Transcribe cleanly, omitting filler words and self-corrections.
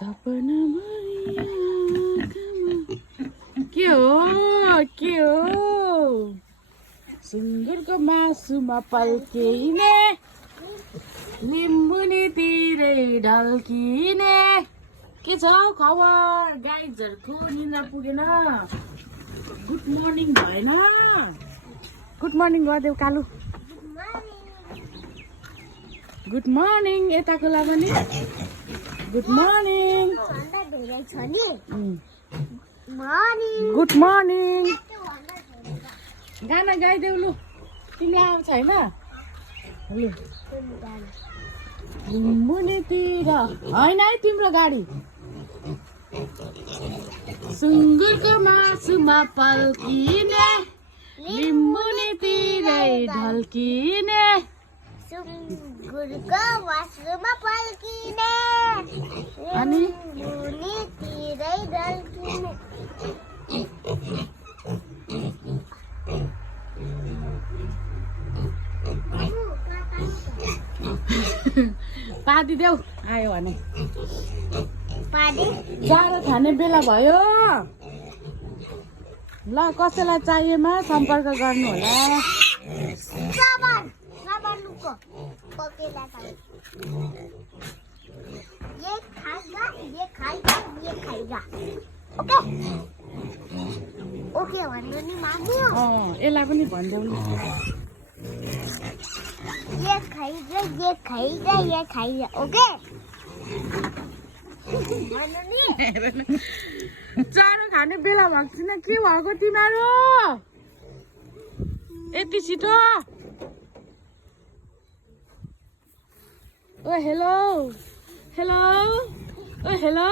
सपनामा के हो सुँगुरको मासुमा पल्किने लिम्बुनी तिरै ढल्किने के छ खबर गाइजहरुको निन्द्रा पुगेन गुड मर्निङ भएन गुड मर्निङ गर्देऊ कालु गुड मर्निङ यताको लागि नि गुड मर्निङ गुड मर्निङ गाना गाइदेऊ लु तिमीलाई आउँछ होइन लिम्बुनीतिर होइन है तिम्रो गाडी सुँगुरको मासुमा पल्किने लिम्बुनीतिरै ढल्किने सुँगुरको मासुमा पल्किने अनि लिम्बुनीतिरै ढल्किने पादिदेऊ आयो भने पादे जाडो खाने बेला भयो ल कसैलाई चाहिएमा सम्पर्क गर्नु होला लुको पकेला ये खाएगा ये खाएगा ये खाएगा ओके ओके भन्नु नि मान्दियो यसलाई पनि भनिदेऊ न ये खाएगा ये खाएगा ये खाएगा ओके भन्नु नि जाडो खाने बेला भएको छैन के भएको तिमीहरू यति छिटो ओ हेलो हेलो ओ हेलो